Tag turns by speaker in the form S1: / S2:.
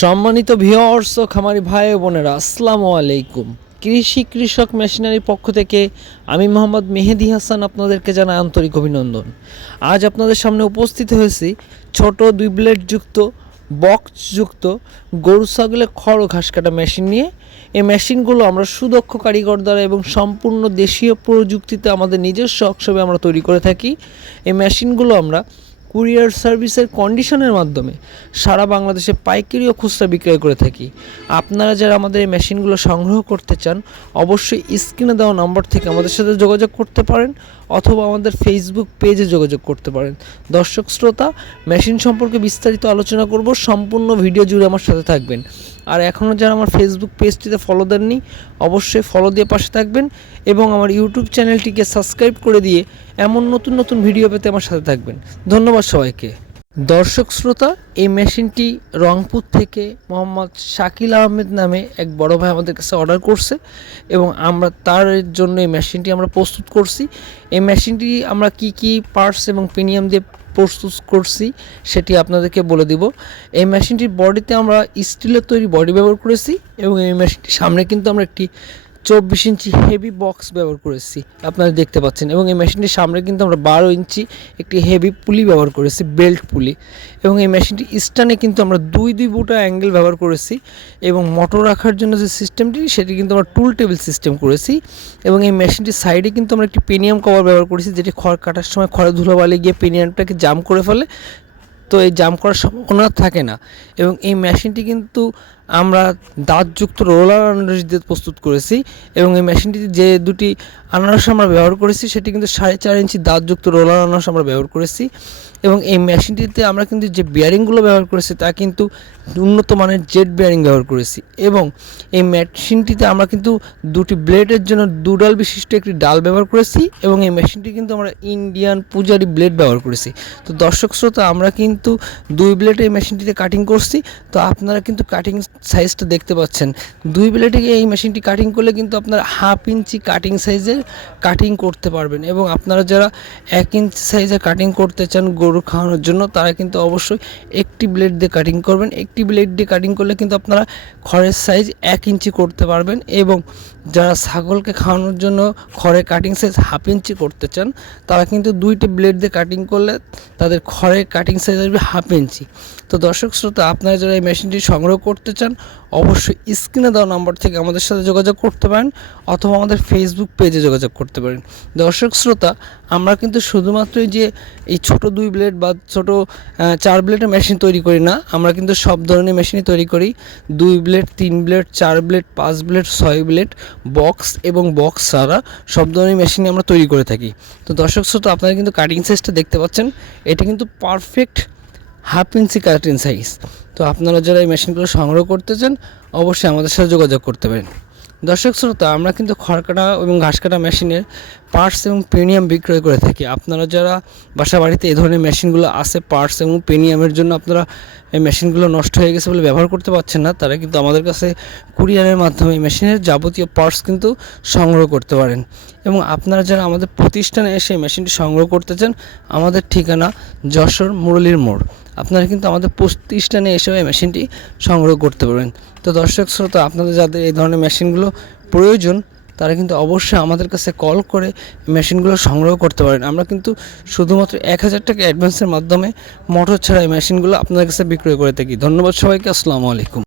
S1: সম্মানিত ভিওর্স ও খামারি ভাই বোনেরা, আসসালামু আলাইকুম। কৃষি কৃষক মেশিনারির পক্ষ থেকে আমি মোহাম্মদ মেহেদি হাসান আপনাদেরকে জানাই আন্তরিক অভিনন্দন। আজ আপনাদের সামনে উপস্থিত হয়েছি ছোট দুই ব্লেড যুক্ত বক্স যুক্ত গরু, ছাগলের খড় ও ঘাস কাটা মেশিন নিয়ে। এই মেশিনগুলো আমরা সুদক্ষ কারিগর দ্বারা এবং সম্পূর্ণ দেশীয় প্রযুক্তিতে আমাদের নিজস্ব ওয়ার্কশপে আমরা তৈরি করে থাকি। এই মেশিনগুলো আমরা কুরিয়ার সার্ভিসের কন্ডিশনের মাধ্যমে সারা বাংলাদেশে পাইকারি ও খুচরা বিক্রয় করে থাকি। আপনারা যারা আমাদের এই মেশিনগুলো সংগ্রহ করতে চান, অবশ্যই স্ক্রিনে দেওয়া নম্বর থেকে আমাদের সাথে যোগাযোগ করতে পারেন অথবা আমাদের ফেসবুক পেজে যোগাযোগ করতে পারেন। দর্শক, শ্রোতা, মেশিন সম্পর্কে বিস্তারিত আলোচনা করব, সম্পূর্ণ ভিডিও জুড়ে আমার সাথে থাকবেন। আর এখনও যারা আমার ফেসবুক পেজটিতে ফলো দেননি, অবশ্যই ফলো দিয়ে পাশে থাকবেন এবং আমার ইউটিউব চ্যানেলটিকে সাবস্ক্রাইব করে দিয়ে এমন নতুন নতুন ভিডিও পেতে আমার সাথে থাকবেন। ধন্যবাদ। সবাইকে দর্শক শ্রোতা, এই মেশিনটি রংপুর থেকে মোহাম্মদ শাকিল আহমেদ নামে এক বড় ভাই আমাদের কাছে অর্ডার করছে এবং আমরা তার জন্য এই মেশিনটি আমরা প্রস্তুত করছি। এই মেশিনটি আমরা কি কি পার্টস এবং প্রিমিয়াম দিয়ে প্রস্তুত করছি সেটি আপনাদেরকে বলে দিব। এই মেশিনটির বডিতে আমরা স্টিলের তৈরি বডি ব্যবহার করেছি এবং এই মেশিনটির সামনে কিন্তু আমরা একটি চব্বিশ ইঞ্চি হেভি বক্স ব্যবহার করেছি, আপনারা দেখতে পাচ্ছেন। এবং এই মেশিনটির সামনে কিন্তু আমরা বারো ইঞ্চি একটি হেভি পুলি ব্যবহার করেছি বেল্ট পুলি এবং এই মেশিনটি স্টানে কিন্তু আমরা দুই দুই বুটা অ্যাঙ্গেল ব্যবহার করেছি। এবং মোটর রাখার জন্য যে সিস্টেমটি সেটি কিন্তু আমরা টুল টেবিল সিস্টেম করেছি। এবং এই মেশিনটির সাইডে কিন্তু আমরা একটি পেনিয়াম কভার ব্যবহার করেছি, যেটি খড় কাটার সময় খড়ে ধুলোবালি গিয়ে পেনিয়ামটাকে জাম করে ফেলে। তো এই জাম করার সম্ভাবনা থাকে না। এবং এই মেশিনটি কিন্তু আমরা দাঁতযুক্ত রোলার আনারস দিয়ে প্রস্তুত করেছি এবং এই মেশিনটিতে যে দুটি আনারস আমরা ব্যবহার করেছি, সেটি কিন্তু সাড়ে চার ইঞ্চি দাঁতযুক্ত রোলার আনারস আমরা ব্যবহার করেছি এবং এই মেশিনটিতে আমরা কিন্তু যে বিয়ারিংগুলো ব্যবহার করেছি, তা কিন্তু উন্নত মানের জেট বিয়ারিং ব্যবহার করেছি এবং এই মেশিনটিতে আমরা কিন্তু দুটি ব্লেডের জন্য দুডাল বিশিষ্ট একটি ডাল ব্যবহার করেছি এবং এই মেশিনটি কিন্তু আমরা ইন্ডিয়ান পূজারি ব্লেড ব্যবহার করেছি। তো দর্শক শ্রোতা, আমরা কিন্তু দুই ব্লেড এই মেশিনটিতে কাটিং করছি। তো আপনারা কিন্তু কাটিং সাইজটা দেখতে পাচ্ছেন। দুই ব্লেডে এই মেশিনটি কাটিং করলে কিন্তু আপনারা হাফ ইঞ্চি কাটিং সাইজের কাটিং করতে পারবেন এবং আপনারা যারা এক ইঞ্চি সাইজে কাটিং করতে চান গরু খাওয়ানোর জন্য, তারা কিন্তু অবশ্যই একটি ব্লেড দিয়ে কাটিং করবেন। একটি ব্লেড দিয়ে কাটিং করলে কিন্তু আপনারা খড়ের সাইজ এক ইঞ্চি করতে পারবেন এবং যারা ছাগলকে খাওয়ানোর জন্য খড়ের কাটিং সাইজ হাফ ইঞ্চি করতে চান, তারা কিন্তু দুইটি ব্লেড দিয়ে কাটিং করলে তাদের খড়ের কাটিং সাইজ আসবে হাফ ইঞ্চি তো দর্শক শ্রোতা, আপনারা যারা এই মেশিনটি সংগ্রহ করতে চান, অবশ্যই স্ক্রিনে দেওয়া নম্বর থেকে আমাদের সাথে যোগাযোগ করতে পারেন অথবা আমাদের ফেসবুক পেজে যোগাযোগ করতে পারেন। দর্শক শ্রোতা, আমরা কিন্তু শুধুমাত্রই যে এই ছোট দুই ব্লেড বা ছোট চার ব্লেডের মেশিন তৈরি করি না, আমরা কিন্তু সব ধরনের মেশিনই তৈরি করি। দুই ব্লেড তিন ব্লেড চার ব্লেড পাঁচ ব্লেড ছয় ব্লেড বক্স এবং বক্স ছাড়া সব ধরনের মেশিনই আমরা তৈরি করে থাকি। তো দর্শক শ্রোতা, আপনারা কিন্তু কাটিং সাইজটা দেখতে পাচ্ছেন। এটা কিন্তু perfect half inch cutting size তো আপনারা যারা এই মেশিনগুলো সংগ্রহ করতে চান, অবশ্যই আমাদের সাথে যোগাযোগ করতে পারেন। দর্শক শ্রোতা, আমরা কিন্তু খড় কাটা এবং ঘাস কাটা মেশিনের পার্টস এবং প্রিমিয়াম বিক্রয় করে থাকি। আপনারা যারা বাসা বাড়িতে এই ধরনের মেশিনগুলো আছে পার্টস এবং প্রিমিয়ামের জন্য আপনারা এই মেশিনগুলো নষ্ট হয়ে গেছে বলে ব্যবহার করতে পারছেন না, তারা কিন্তু আমাদের কাছে কুরিয়ারের মাধ্যমে মেশিনের যাবতীয় পার্টস কিন্তু সংগ্রহ করতে পারেন। এবং আপনারা যারা আমাদের প্রতিষ্ঠানে এসে মেশিনটি সংগ্রহ করতে চান, আমাদের ঠিকানা যশোর মুরলির মোড়। আপনারা কিন্তু আমাদের প্রতিষ্ঠানে এসেও এই মেশিনটি সংগ্রহ করতে পারবেন। তো দর্শক শ্রোতা, আপনাদের যাদের এই ধরনের মেশিনগুলো প্রয়োজন, তারা কিন্তু অবশ্যই আমাদের কাছে কল করে মেশিনগুলো সংগ্রহ করতে পারেন। আমরা কিন্তু শুধুমাত্র এক হাজার টাকা অ্যাডভান্সের মাধ্যমে মোটর ছাড়া এই মেশিনগুলো আপনাদের কাছে বিক্রয় করে থাকি। ধন্যবাদ সবাইকে, আসসালামু আলাইকুম।